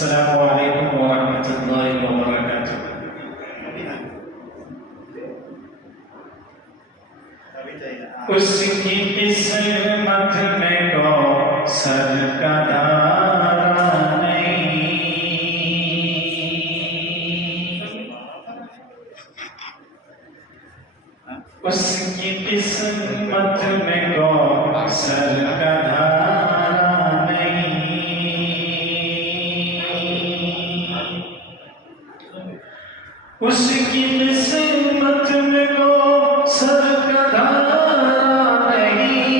अस्सलामुअलैकुम वरहमतुल्लाहि वबरकातुह। उसकी किस्मत में कौसर का धारा नहीं, उसकी किस्मत में कौसर का धारा उसकी किस्मत में कौसर का धारा नहीं।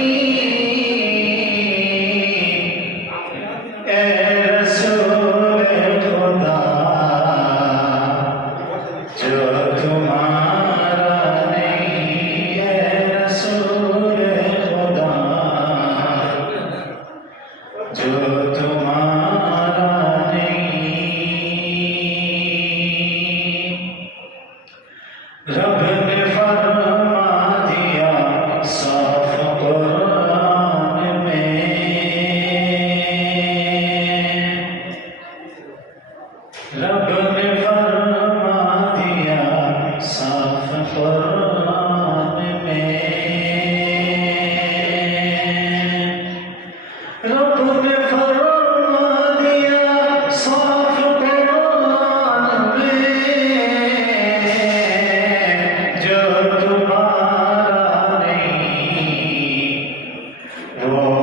ए रसूल खुदा जो तुम्हारा नहीं, ए रसूल खुदा जो तुम्हारा रब ने फरमा दिया साफ कुरान में, रब ने फरमा दिया साफ कुरान में, रब ने फरमा दिया साफ कुरान में, जो तुम्हारा नहीं वो